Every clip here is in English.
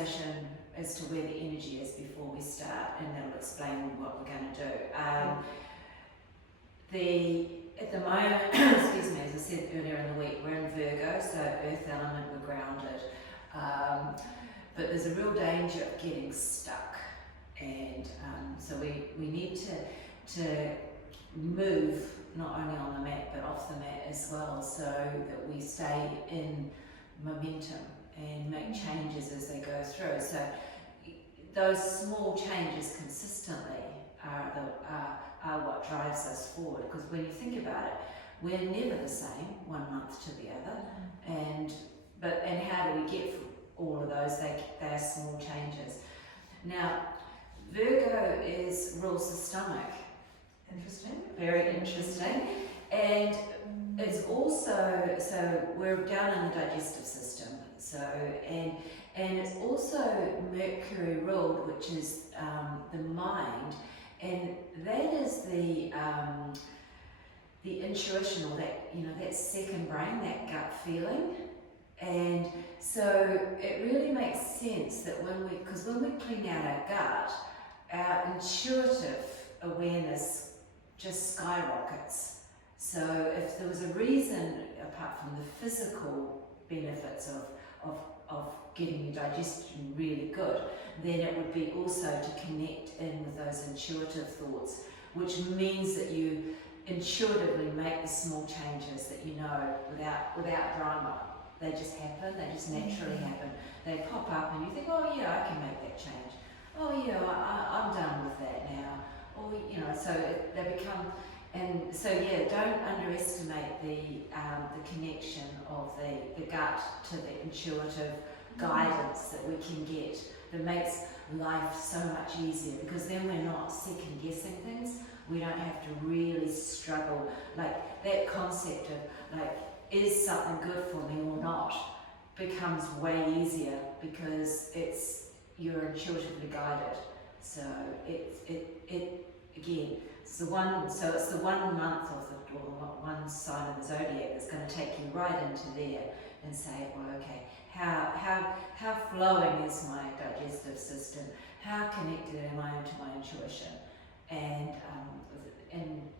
conversation as to where the energy is before we start, and that'll explain what we're going to do. At the moment, excuse me, as I said earlier in the week, we're in Virgo, so earth element, we're grounded. But there's a real danger of getting stuck, and so we need to move not only on the mat but off the mat as well, so that we stay in momentum and make changes as they go through. So those small changes consistently are what drives us forward, because when you think about it, we're never the same one month to the other, and how do we get from all of those? They're small changes. Now, Virgo rules the stomach. Interesting. Very interesting. And it's also, so we're down in the digestive system. So, and it's also Mercury ruled, which is the mind, and that is the intuition, or that, that second brain, that gut feeling. And so it really makes sense that when we clean out our gut, our intuitive awareness just skyrockets. So if there was a reason, apart from the physical benefits of getting your digestion really good, then it would be also to connect in with those intuitive thoughts, which means that you intuitively make the small changes that without drama. They just happen, they just naturally happen. They pop up and you think, oh yeah, I can make that change. Oh yeah, I'm done with that now. Or, so they become, and so yeah, don't underestimate the connection of the gut to the intuitive guidance that we can get, that makes life so much easier, because then we're not second guessing things. We don't have to really struggle, like that concept of like, is something good for me or not, becomes way easier because you're intuitively guided. So again, it's the one month or one sign of the zodiac that's going to take you right into there and say, well, okay, how flowing is my digestive system? How connected am I to my intuition? And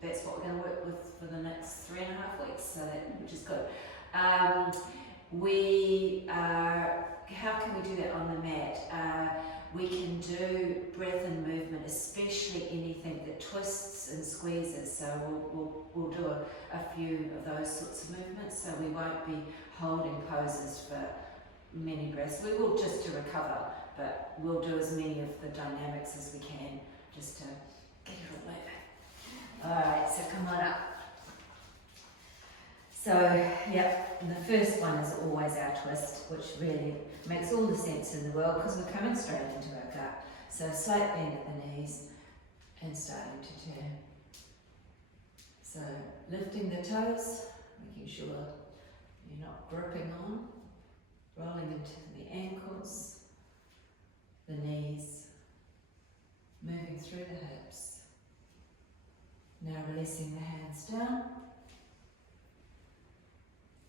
that's what we're going to work with for the next 3.5 weeks, so which is good. How can we do that on the mat? We can do breath and movement, especially anything that twists and squeezes. So we'll do a few of those sorts of movements. So we won't be holding poses for many breaths. We will, just to recover, but we'll do as many of the dynamics as we can, just to get it all moving. Alright, so come on up. So, and the first one is always our twist, which really makes all the sense in the world because we're coming straight into our gut. So slight bend at the knees and starting to turn. So lifting the toes, making sure you're not gripping on, rolling into the ankles, the knees, moving through the hips. Now releasing the hands down,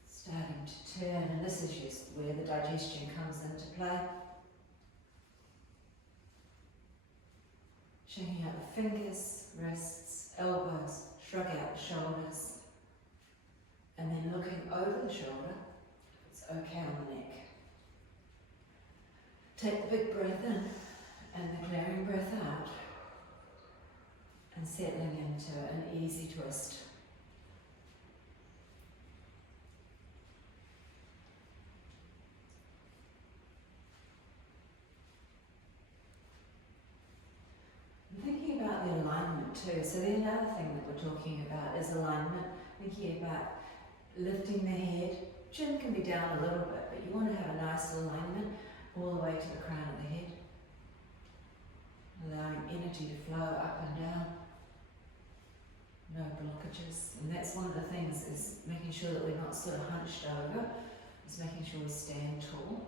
starting to turn, and this is just where the digestion comes into play. Shaking out the fingers, wrists, elbows, shrug out the shoulders, and then looking over the shoulder, if it's okay on the neck. Take the big breath in and the clearing breath out, and settling into an easy twist. I'm thinking about the alignment too. So the another thing that we're talking about is alignment. Thinking about lifting the head. Chin can be down a little bit, but you want to have a nice alignment all the way to the crown of the head. Allowing energy to flow up and down. No blockages. And that's one of the things, is making sure that we're not sort of hunched over. Is making sure we stand tall.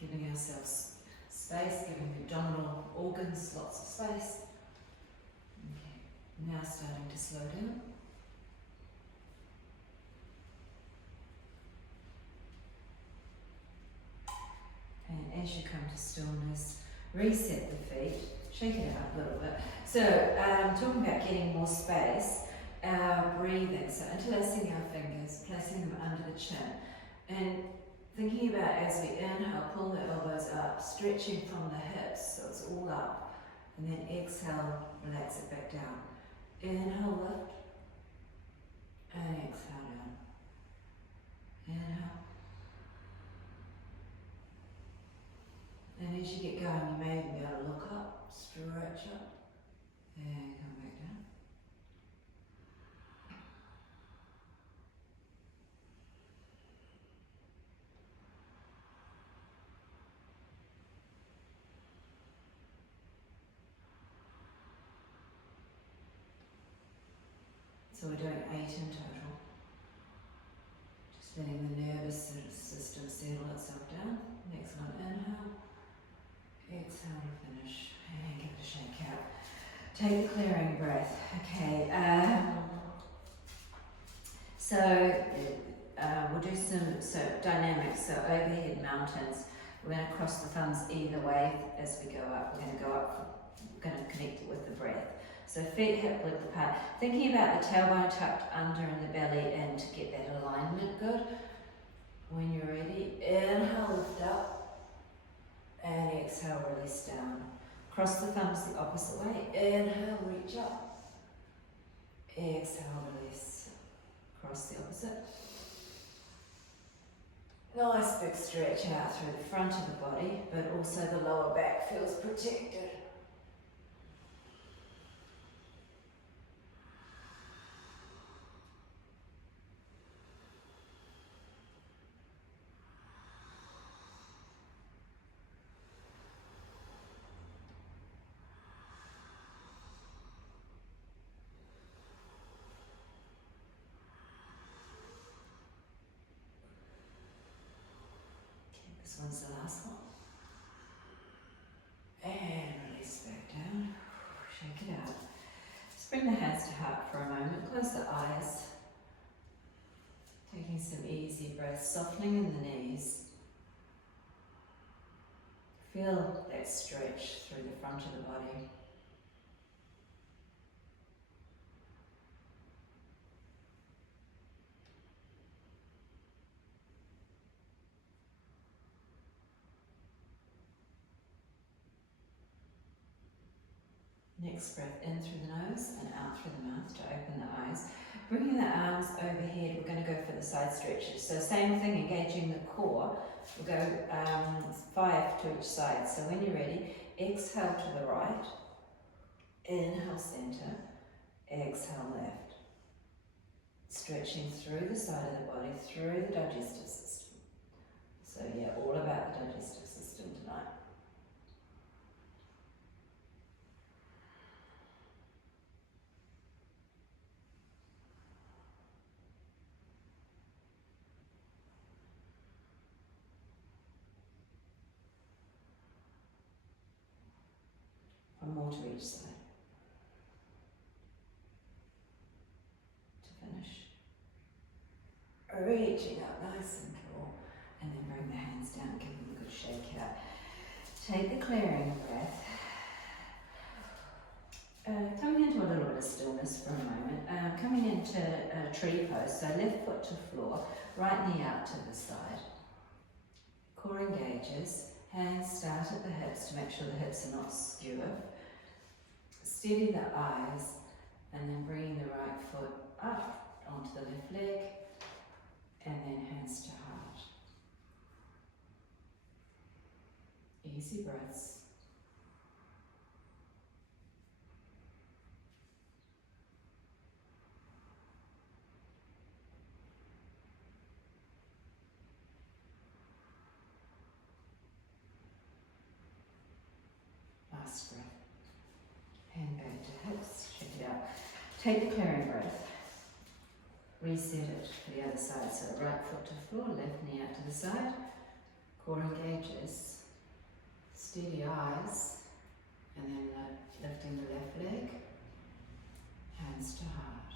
Giving ourselves space, giving the abdominal organs lots of space. Okay. Now starting to slow down. as you come to stillness, reset the feet, shake it out a little bit. So, talking about getting more space, our breathing, so interlacing our fingers, placing them under the chin, and thinking about as we inhale, pull the elbows up, stretching from the hips, so it's all up, and then exhale, relax it back down. Inhale, lift, and exhale down. Inhale. And as you get going, you may even be able to look up, stretch up, and come back down. So we're doing 8 in total. Just letting the nervous system settle itself down. Next one, inhale. Exhale to finish. And give it a shake out. Take the clearing breath. Okay. We'll do some dynamics. So overhead mountains. We're going to cross the thumbs either way as we go up. We're going to go up. We're going to connect it with the breath. So feet hip width apart. Thinking about the tailbone tucked under in the belly and to get that alignment good. When you're ready, inhale, lift up, and exhale, release down. Cross the thumbs the opposite way. Inhale, reach up. Exhale, release. Cross the opposite. Nice big stretch out through the front of the body, but also the lower back feels protected. This one's the last one. And release back down. Shake it out. Just bring the hands to heart for a moment. Close the eyes. Taking some easy breaths, softening in the knees. Feel that stretch through the front of the body. Next breath in through the nose and out through the mouth to open the eyes. Bringing the arms overhead, we're going to go for the side stretches. So same thing, engaging the core. We'll go 5 to each side. So when you're ready, exhale to the right, inhale center, exhale left. Stretching through the side of the body, through the digestive system. So yeah, all about the digestive system tonight. One more to each side. To finish. Reaching up nice and tall. And then bring the hands down, give them a good shake out. Take the clearing breath. Coming into a little bit of stillness for a moment. Coming into a tree pose, so left foot to floor, right knee out to the side. Core engages. Hands start at the hips to make sure the hips are not skew. Steady the eyes and then bringing the right foot up onto the left leg and then hands to heart. Easy breaths. Last breath. Hand back to hips, check it out. Take the clearing breath. Reset it for the other side. So right foot to floor, left knee out to the side. Core engages. Steady eyes. And then lifting the left leg. Hands to heart.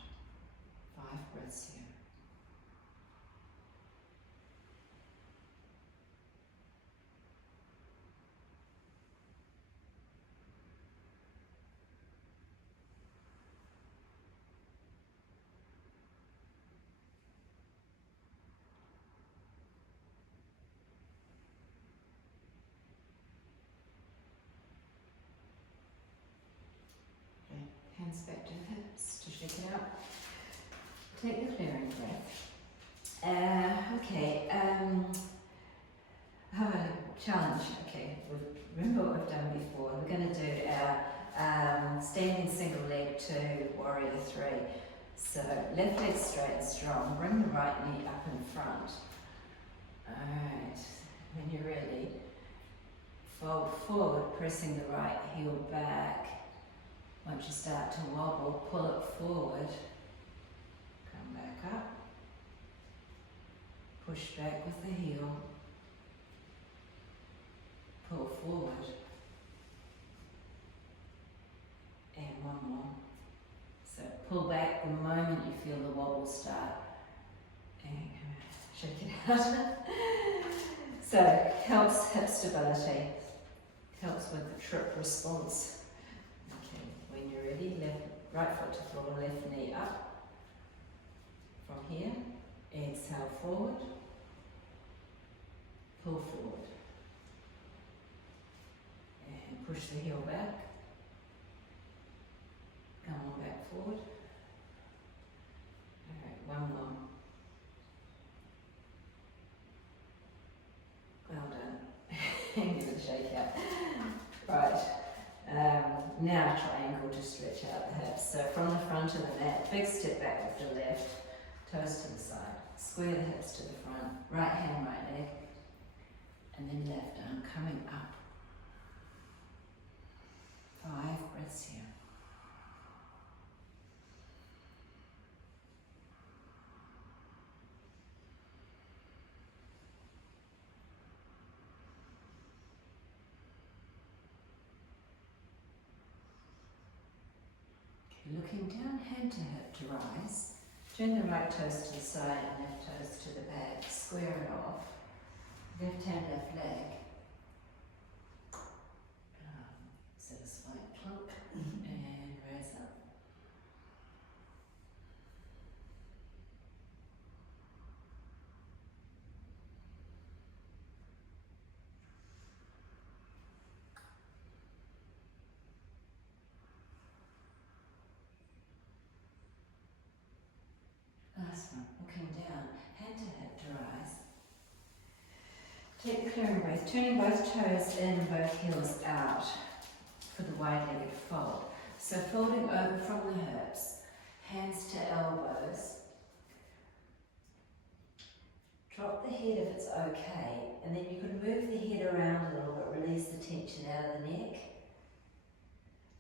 5 breaths here. hands back to the hips to shake it out. Take the clearing breath. Okay, how about a challenge? Okay, remember what we've done before. We're going to do our standing single leg to warrior 3. So left leg straight and strong. Bring the right knee up in front. Alright, when you're ready, fold forward, pressing the right heel back. Once you start to wobble, pull it forward. Come back up. Push back with the heel. Pull forward. And one more. So pull back the moment you feel the wobble start. And shake it out. So helps hip stability. Helps with the trip response. Okay, when you're ready, right foot to floor, left knee up. From here, exhale forward. Pull forward. And push the heel back. Come on back forward. Alright, one more. Well done. Give it a shake out. Right. Now triangle to stretch out the hips. So from the front of the mat, big step back with the left, toes to the side. Square the hips to the front. Right hand, right leg. And then left arm coming up. 5 breaths here. Looking down, hand to hip to rise. Turn the right toes to the side and left toes to the back. Square it off. Left hand, left leg. Satisfying plunk and raise up. Last one, looking down, hand to hip to rise. Take the clearing breath, turning both toes in and both heels out for the wide-legged fold. So folding over from the hips, hands to elbows. Drop the head if it's okay, and then you can move the head around a little bit, release the tension out of the neck.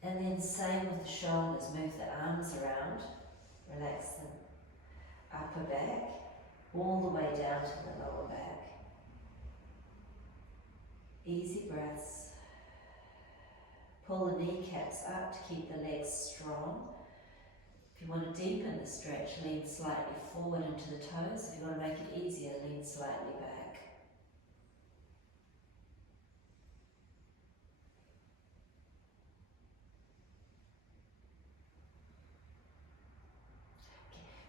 And then same with the shoulders, move the arms around, relax the upper back, all the way down to the lower back. Easy breaths. Pull the kneecaps up to keep the legs strong. If you want to deepen the stretch, lean slightly forward into the toes. If you want to make it easier, lean slightly back.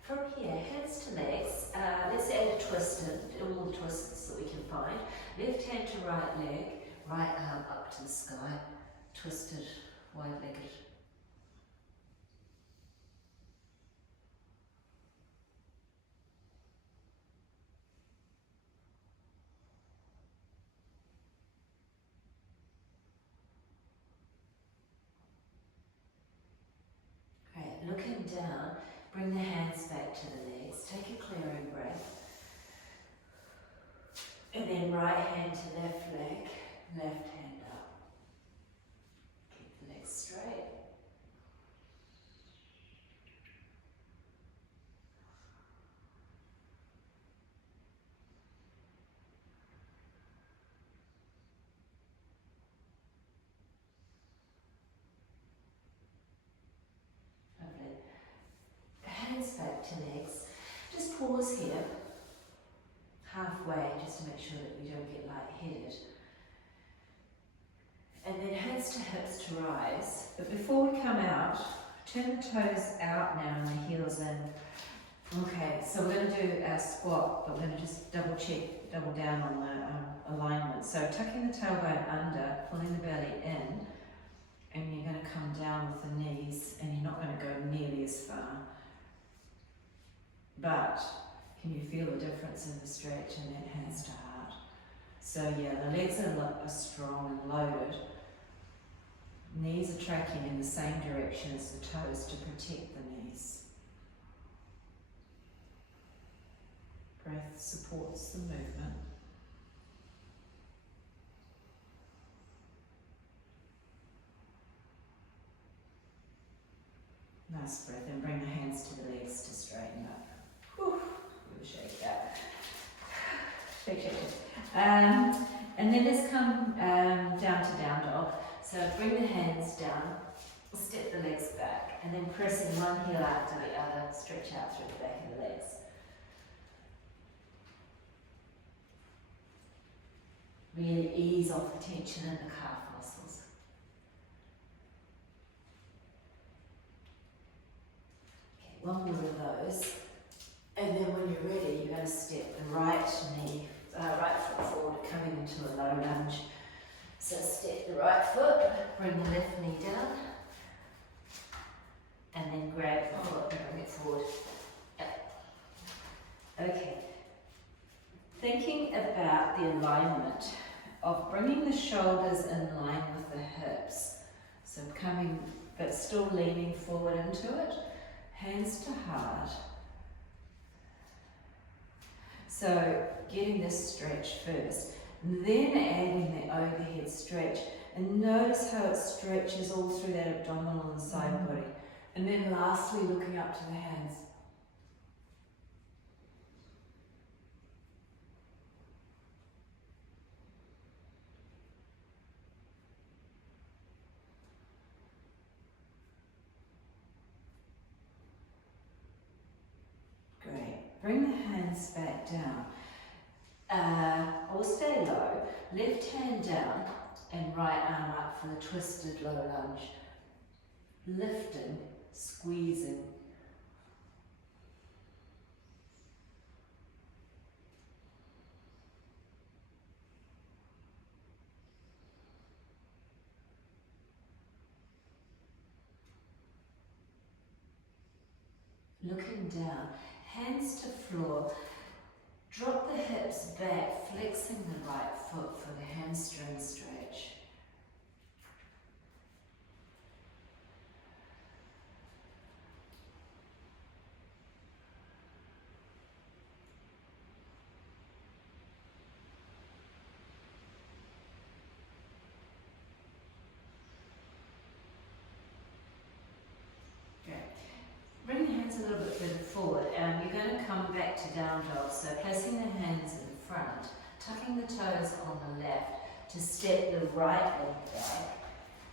From here, hands to legs, let's add a twist, all the twists that we can find. Left hand to right leg, right arm up to the sky, twisted, wide-legged. Great, looking down, bring the hands back to the legs, take a clearing breath. And then right hand to left leg, left hand up. Keep the legs straight. Lovely. Hands back to legs. Just pause here. Halfway, just to make sure that we don't get lightheaded. And then hands to hips to rise. But before we come out, turn the toes out now and the heels in. Okay, so we're going to do our squat, but we're going to just double down on the alignment. So tucking the tailbone under, pulling the belly in, and you're going to come down with the knees, and you're not going to go nearly as far. But can you feel the difference in the stretch in that hands to heart? So yeah, the legs are strong and loaded. Knees are tracking in the same direction as the toes to protect the knees. Breath supports the movement. Nice breath, and bring the hands to the legs to straighten up. Whew, we'll shake that. Shake, shake, shake. And then let's come down to down dog. So bring the hands down, step the legs back, and then pressing one heel after the other, stretch out through the back of the legs. Really ease off the tension in the calf muscles. Okay, one more of those. And then when you're ready, you're going to step the right foot forward, coming into a low lunge. So step the right foot, bring the left knee down, and then grab the foot and bring it forward. Okay. Thinking about the alignment of bringing the shoulders in line with the hips. So coming, but still leaning forward into it. Hands to heart. So getting this stretch first, and then adding the overhead stretch, and notice how it stretches all through that abdominal and side body. And then lastly, looking up to the hands. Great. Bring the hands back down. Or stay low. Left hand down and right arm up for the twisted low lunge. Lifting, squeezing. Looking down, hands to floor. Drop the hips back, flexing the right foot for the hamstring stretch. Bring your hands a little bit further forward, and you're going to come back to down dog. So placing the hands in front, tucking the toes on the left to step the right leg back,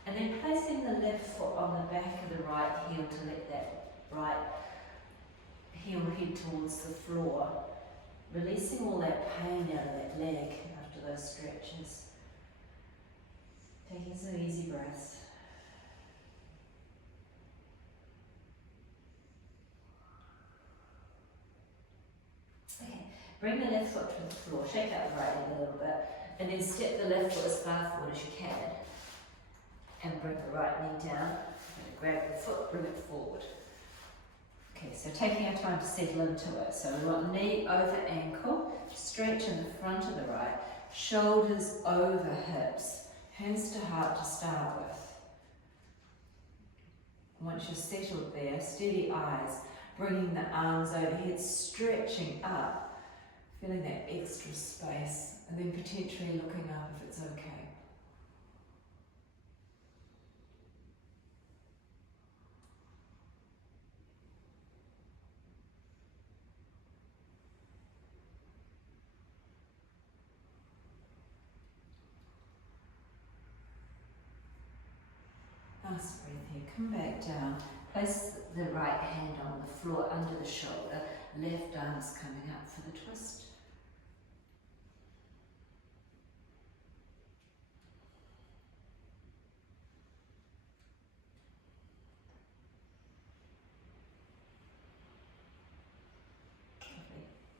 and then placing the left foot on the back of the right heel to let that right heel head towards the floor, releasing all that pain out of that leg after those stretches. Taking some easy breaths. Bring the left foot to the floor, shake out the right leg a little bit, and then step the left foot as far forward as you can. And bring the right knee down, and grab the foot, bring it forward. Okay, so taking our time to settle into it. So we want knee over ankle, stretch in the front of the right, shoulders over hips, hands to heart to start with. Once you're settled there, steady eyes, bringing the arms overhead, stretching up. Feeling that extra space, and then potentially looking up if it's okay. Nice breath here. Come back down. Place the right hand on the floor under the shoulder. Left arm's coming up for the twist.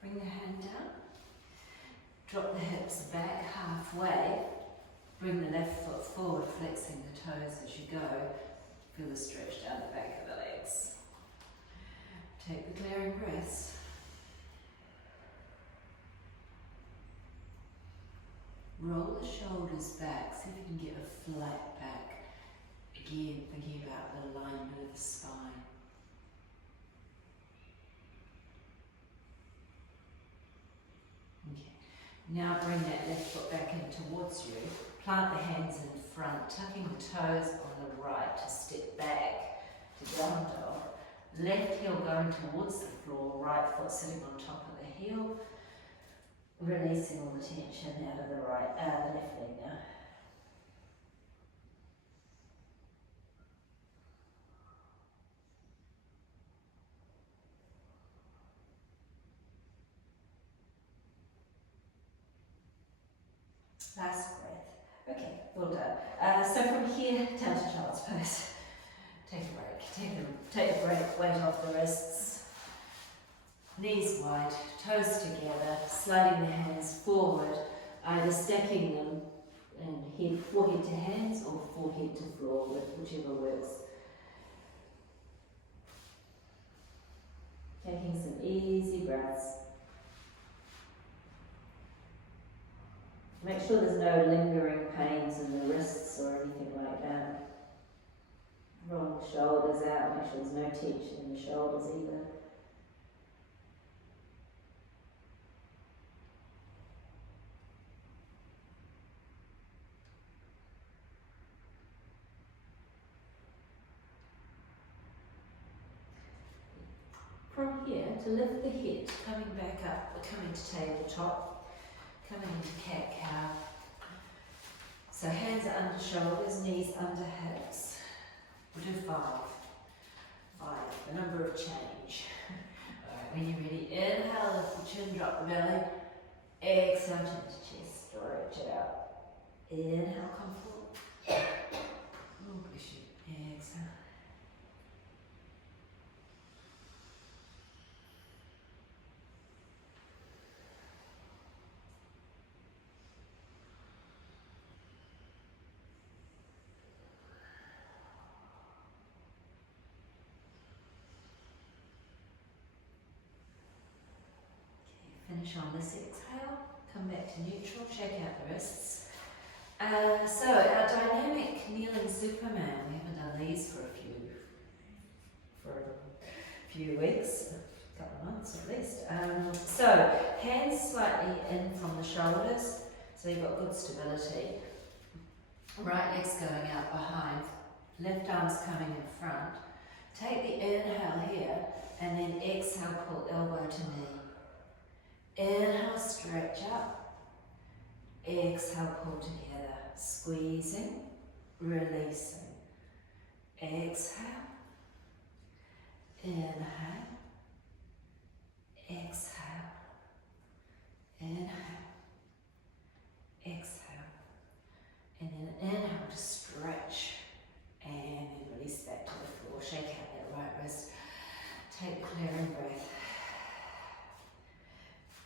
Bring the hand down, drop the hips back halfway, Bring the left foot forward, flexing the toes as you go. Feel the stretch down the back of the legs. Take the clearing breaths. Roll the shoulders back, see if you can get a flat back. Again, thinking about the alignment of the spine. Okay. Now bring that left foot back in towards you. Plant the hands in front, tucking the toes on the right to step back to down dog. Left heel going towards the floor, right foot sitting on top of the heel. Releasing all the tension out of the left leg now. Last breath. Okay, well done. So from here, down to child's pose. Take a break. Take a break. Weight off the wrists. Knees wide, toes together, sliding the hands forward, either stacking them and forehead to hands or forehead to floor, whichever works. Taking some easy breaths. Make sure there's no lingering pains in the wrists or anything like that. Roll the shoulders out, make sure there's no tension in the shoulders either. From here, to lift the head, coming back up, we're coming to tabletop, coming into cat-cow. So hands are under shoulders, knees under hips. We'll do 5. 5, the number of change. Alright, when you're ready, inhale, lift the chin, drop the belly. Exhale, chin to chest, stretch it out. Inhale, come forward. Oh, bless you. Exhale. Finish on this exhale, come back to neutral, shake out the wrists. So our dynamic kneeling Superman, we haven't done these for a few weeks, a couple of months at least. So hands slightly in from the shoulders, so you've got good stability. Right leg's going out behind, left arm's coming in front. Take the inhale here, and then exhale, pull elbow to knee. Inhale, stretch up. Exhale, pull together. Squeezing, releasing. Exhale. Inhale. Exhale. Inhale. Exhale. And then inhale to stretch. And then release back to the floor. Shake out that right wrist. Take a clearing breath.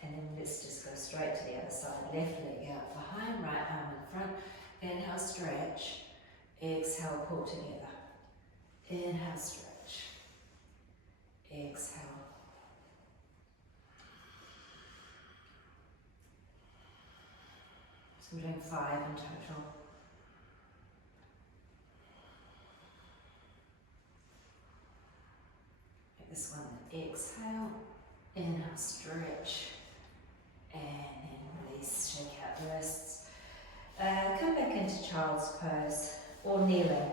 And then let's just go straight to the other side. Left leg out behind, right arm in front. Inhale, stretch. Exhale, pull together. Inhale, stretch. Exhale. So we're doing 5 in total. This one, exhale. Inhale, stretch. And then release, shake out the wrists. Come back into child's pose or kneeling,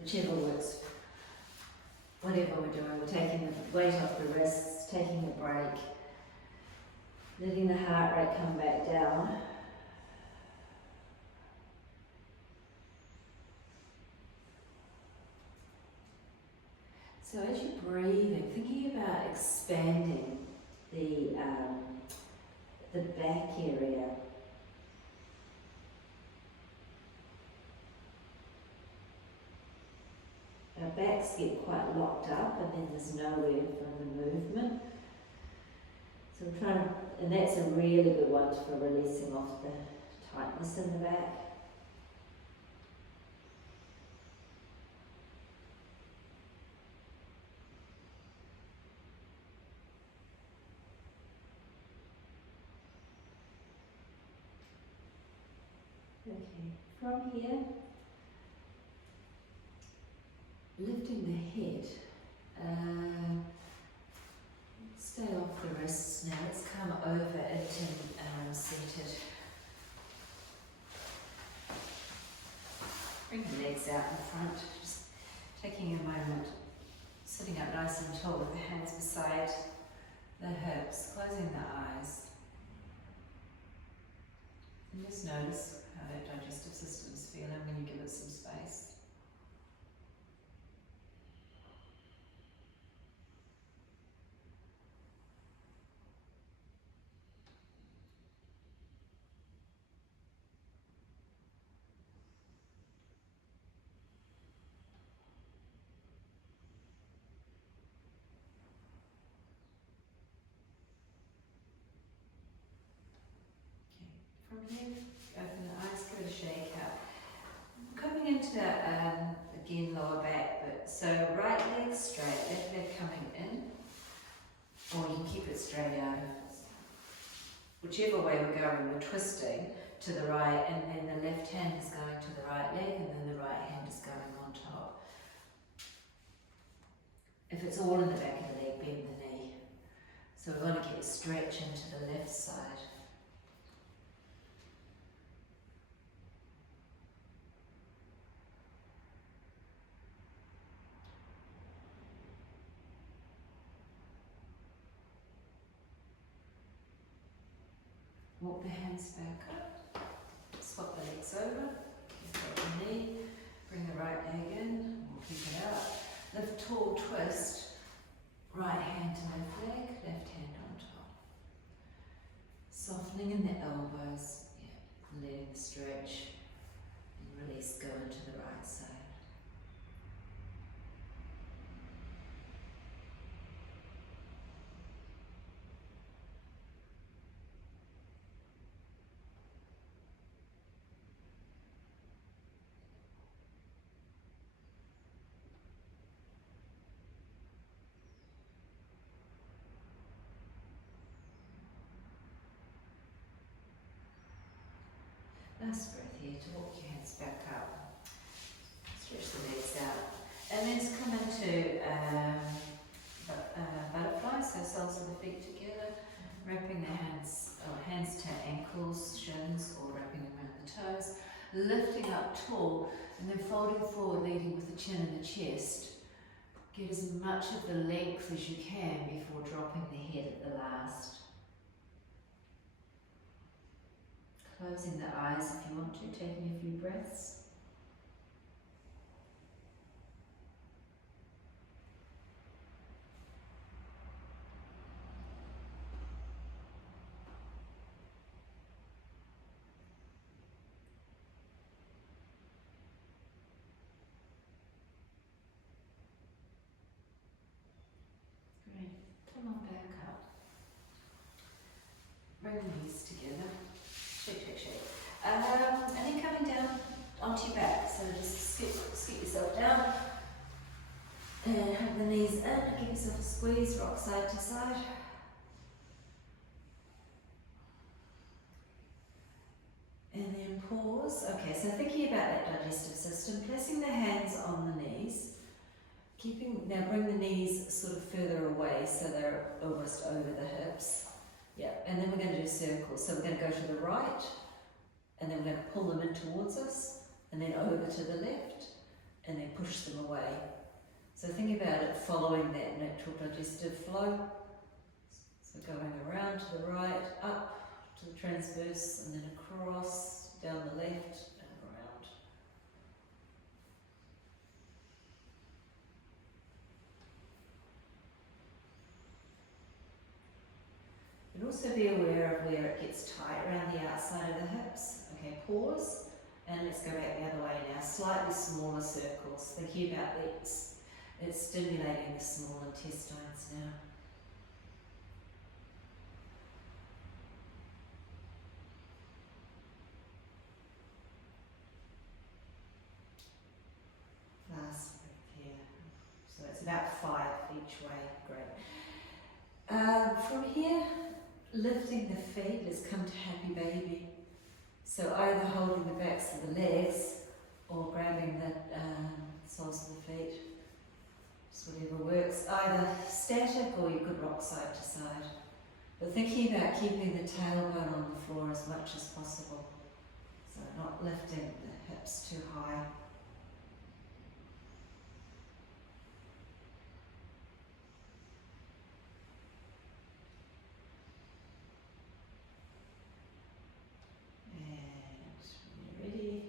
whichever works. Whatever we're doing, we're taking the weight off the wrists, taking a break, letting the heart rate come back down. So as you're breathing, thinking about expanding the back area. Our backs get quite locked up and then there's nowhere for the movement. So we're trying to, and that's a really good one for releasing off the tightness in the back. From here, lifting the head, stay off the wrists now. Let's come over into seated. Bring the legs out in front, just taking a moment, sitting up nice and tall with the hands beside the hips, closing the eyes. And just notice how that digestive system is feeling when you give it some space. From here, open the eyes, give it a shake out. Coming into, again, lower back, but so right leg straight, left leg coming in, or you can keep it straight out. Whichever way we're going, we're twisting to the right, and then the left hand is going to the right leg, and then the right hand is going on top. If it's all in the back of the leg, bend the knee. So we want to get a stretch into the left side. Walk the hands back up, swap the legs over, lift the knee, bring the right leg in, we'll keep it out. Lift, tall twist, right hand to left leg, left hand on top. Softening in the elbows, yeah, letting the stretch and release go into the right side. Nice breath here to walk your hands back up. Stretch the legs out. And then just come into butterfly, so soles of the feet together, wrapping the hands, hands to ankles, shins, or wrapping them around the toes. Lifting up tall, and then folding forward, leading with the chin and the chest. Get as much of the length as you can before dropping the head at the last. Closing the eyes if you want to, taking a few breaths. Great. Come on back up. Bring the knees together. Shake, shake, shake. And then coming down onto your back. So just skip yourself down. And have the knees in. Give yourself a squeeze, rock side to side. And then pause. Okay, so thinking about that digestive system, placing the hands on the knees. Now bring the knees sort of further away so they're almost over the hips. Yeah, and then we're going to do circles. So we're going to go to the right, and then we're going to pull them in towards us, and then over to the left, and then push them away. So think about it following that natural digestive flow. So going around to the right, up to the transverse, and then across, down the left, and around. And also be aware of where it gets tight around the outside of the hips. Okay, pause, and let's go back the other way now. Slightly smaller circles. Thinking about it's stimulating the small intestines now. Last breath here. So it's about 5 each way. Great. From here, lifting the feet, let's come to happy baby. So either holding the backs of the legs or grabbing the soles of the feet, just whatever works. Either static or you could rock side to side. But thinking about keeping the tailbone on the floor as much as possible. So not lifting the hips too high. And when you're ready,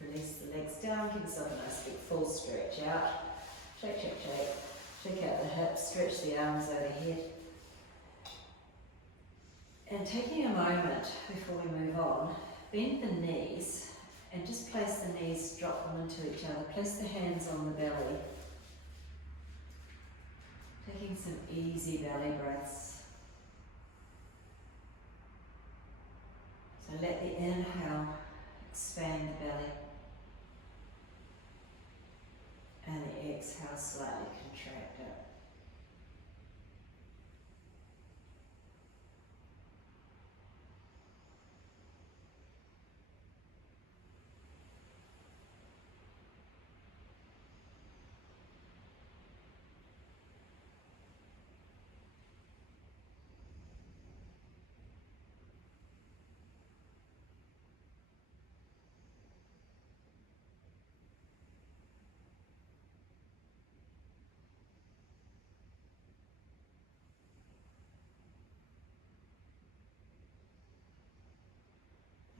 release the legs down, give yourself a nice big full stretch out. Shake, shake, shake. Shake out the hips, stretch the arms overhead. And taking a moment before we move on, bend the knees and just place the knees, drop them into each other. Place the hands on the belly. Taking some easy belly breaths. So let the inhale expand the belly. And the exhale slightly contract it.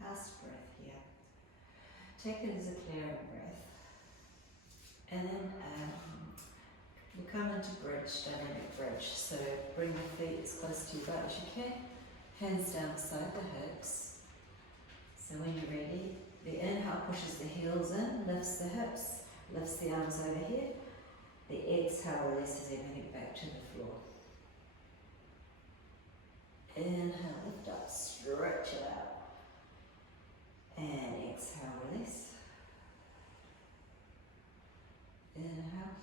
Last breath here. Take it as a clearing breath. And then we'll come into bridge, dynamic bridge. So bring the feet as close to your butt as you can. Hands down beside the hips. So when you're ready, the inhale pushes the heels in, lifts the hips, lifts the arms overhead. The exhale releases everything back to the floor. Inhale, lift up, stretch it out. And exhale, release. Inhale.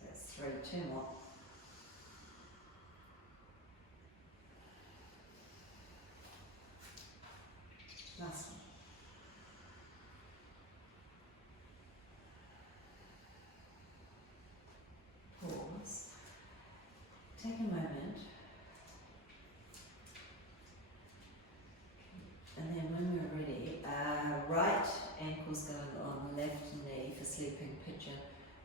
So that's 3, 2 more. Last one. Pause. Take a moment. And then when we're ready, right ankle's going on left knee for sleeping pigeon.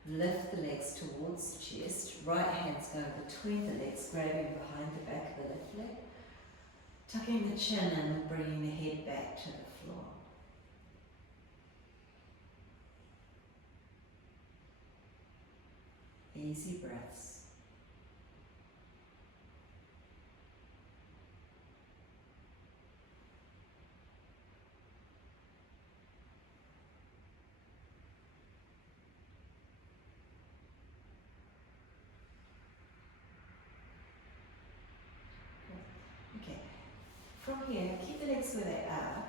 Lift the legs towards the chest. Right hand's going between the legs, grabbing behind the back of the left leg. Tucking the chin in and bringing the head back to the floor. Easy breaths. From here, keep the legs where they are.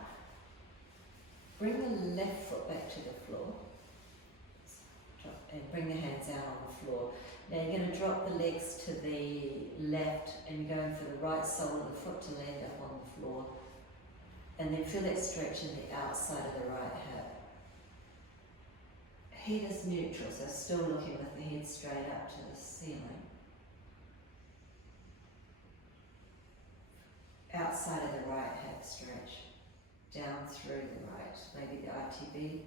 Bring the left foot back to the floor. And bring the hands out on the floor. Now you're going to drop the legs to the left and you're going for the right sole of the foot to land up on the floor. And then feel that stretch in the outside of the right hip. Head is neutral, so still looking with the head straight up to the ceiling. Outside of the right hip stretch, down through the right, maybe the ITB.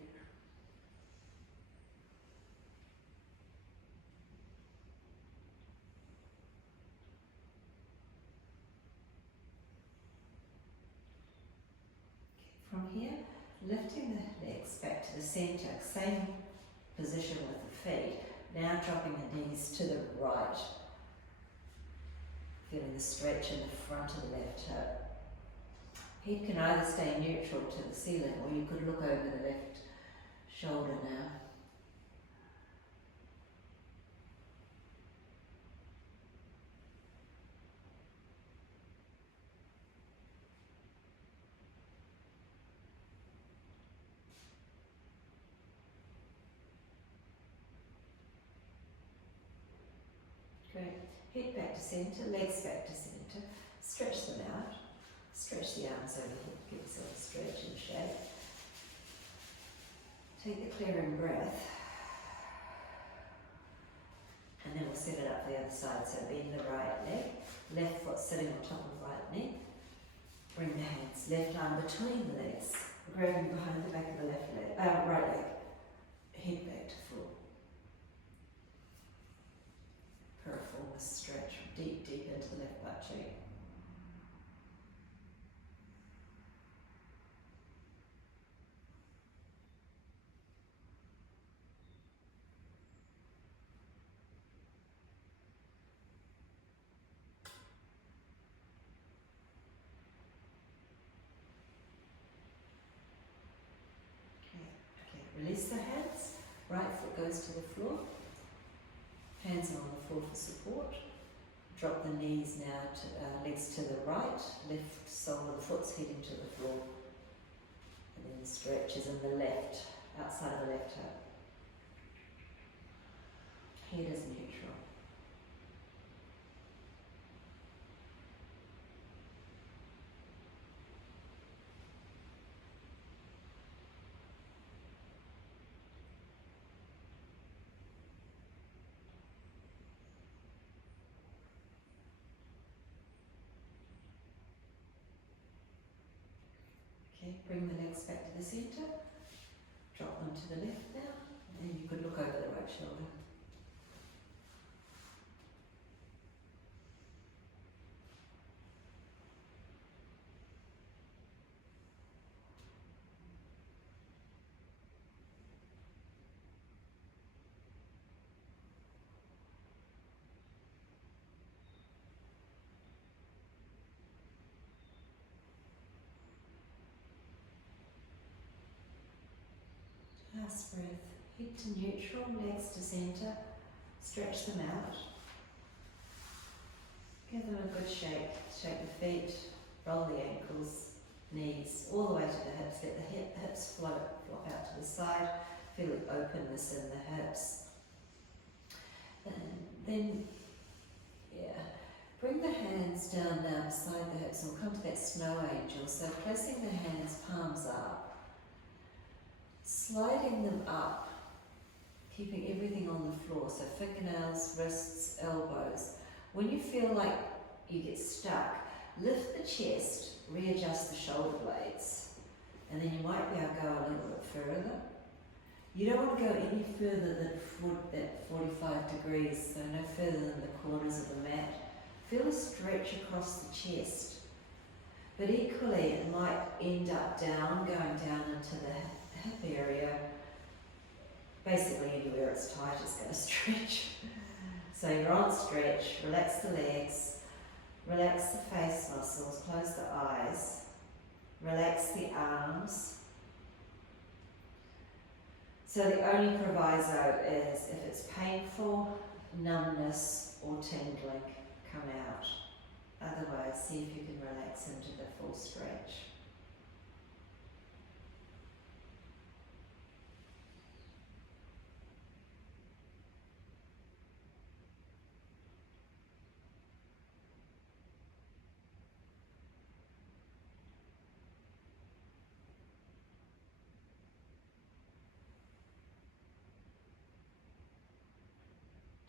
From here, lifting the legs back to the centre, same position with the feet, now dropping the knees to the right. Feeling the stretch in the front of the left hip. Head can either stay neutral to the ceiling or you could look over the left shoulder now. Great. Head back to centre, legs back to centre. Stretch them out. Stretch the arms overhead, give yourself a stretch and shake. Take the clearing breath. And then we'll set it up the other side. So bend the right leg, left foot sitting on top of right knee. Bring the hands, left arm between the legs, grabbing behind the back of the left leg, right leg. Head back to full. Piriformis stretch, deep, deep into the left butt cheek. Okay, release the hands. Right foot goes to the floor. Hands on the floor for support. Drop the knees now, to, legs to the right. Left sole of the foot's heading to the floor. And then the stretches in the left, outside of the left hip. Head is neutral. Okay, bring the legs back to the centre. Drop them to the left now. And you could look over the right shoulder. Last breath. Head to neutral, legs to centre. Stretch them out. Give them a good shake. Shake the feet, roll the ankles, knees, all the way to the hips. Let the hips flop out to the side. Feel the openness in the hips. And then, bring the hands down now beside the hips and we'll come to that snow angel. So placing the hands palms up, sliding them up, keeping everything on the floor. So fingernails, wrists, elbows. When you feel like you get stuck, lift the chest, readjust the shoulder blades, and then you might be able to go a little bit further. You don't want to go any further than that 45 degrees, so no further than the corners of the mat. Feel a stretch across the chest. But equally, it might end up going down into the hip area. Basically, anywhere it's tight is going to stretch. So you're on stretch, relax the legs, relax the face muscles, close the eyes, relax the arms. So the only proviso is if it's painful, numbness or tingling, come out. Otherwise, see if you can relax into the full stretch.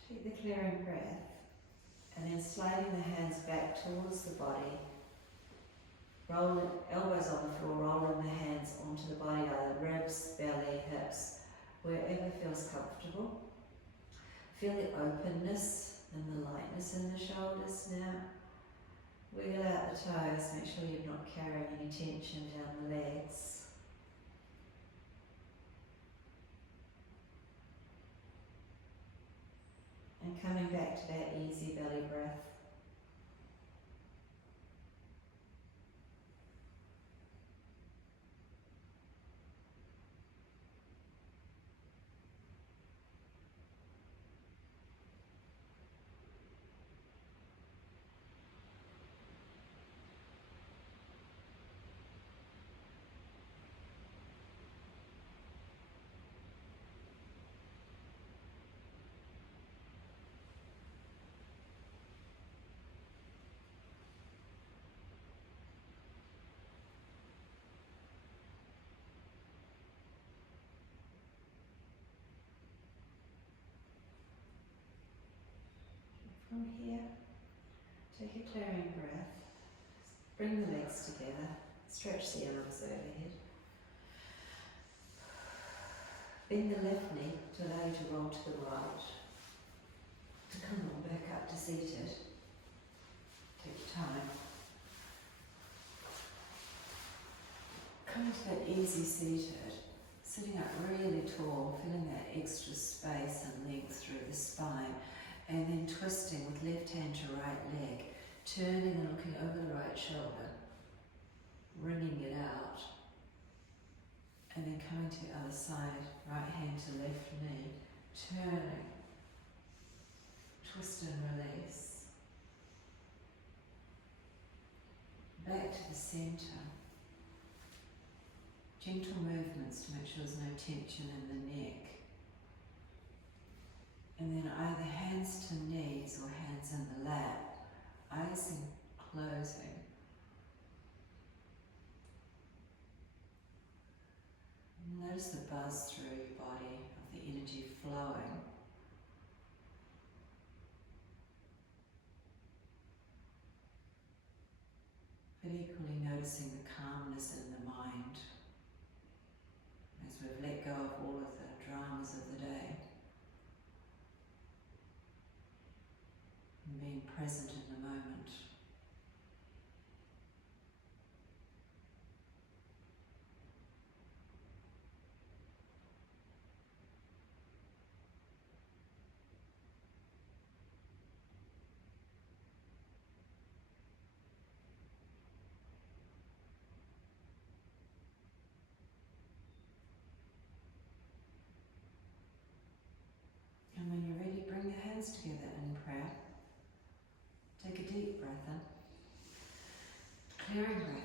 Take the clearing breath and then sliding the hands back towards the body. Roll the elbows on the floor, rolling the hands onto the body, either ribs, belly, hips, wherever feels comfortable. Feel the openness and the lightness in the shoulders now. Wiggle out the toes, make sure you're not carrying any tension down the legs. And coming back to that easy belly breath. here. Take a clearing breath. Bring the legs together. Stretch the arms overhead. Bend the left knee to allow you to roll to the right. To come on back up to seated. Take your time. Come to that easy seated. Sitting up really tall, feeling that extra space and length through the spine. And then twisting with left hand to right leg. Turning and looking over the right shoulder. Wringing it out. And then coming to the other side, right hand to left knee, turning, twist and release. Back to the centre. Gentle movements to make sure there's no tension in the neck. And then either hands to knees or hands in the lap, eyes closing. Notice the buzz through your body of the energy flowing. But equally noticing the calmness in the mind as we've let go of all of the dramas of the day. And being present in the moment. And when you're ready, bring the hands together in prayer. Take a deep breath in. Clearing breath